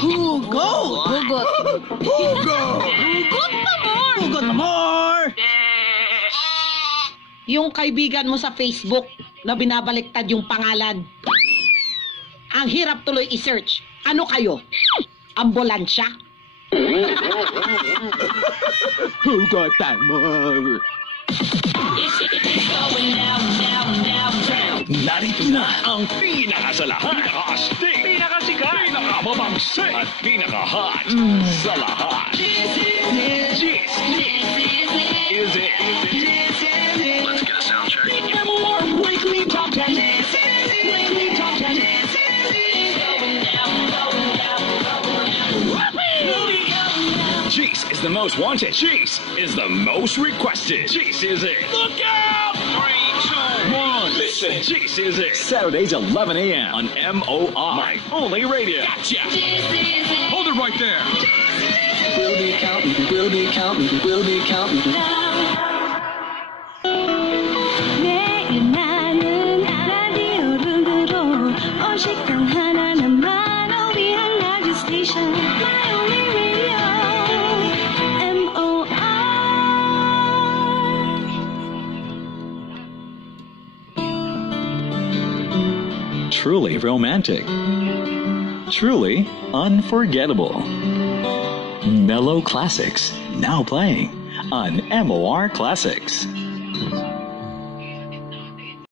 Hugot! Hugot. Hugot! Hugot pa more! Hugot more! Yung kaibigan mo sa Facebook na binabaliktad yung pangalan. Ang hirap tuloy i-search. Ano kayo? Ambulansya? Hugot more! Narito na ang pinakasalahan, pinakastig, pinakasikat, pinakamabangsit, at pinaka-hot sa lahat. Gis is it. Let's get a sound check. MOR Weekly Top 10. Weekly Top 10. Cheese is the most wanted. Cheese is the most requested. Cheese is it. Look out! 3, 2, 1. Listen. Cheese is it. Saturdays 11 a.m. on MOR. My only radio. Gotcha. Hold it right there. We'll be counting. We'll be counting. We'll be counting. 매일 나는 라디오를 들어 오직단 하나만 우리 한 라디오 스테이션 My only radio MOR Truly romantic. Truly unforgettable. Mellow Classics, now playing on MOR Classics.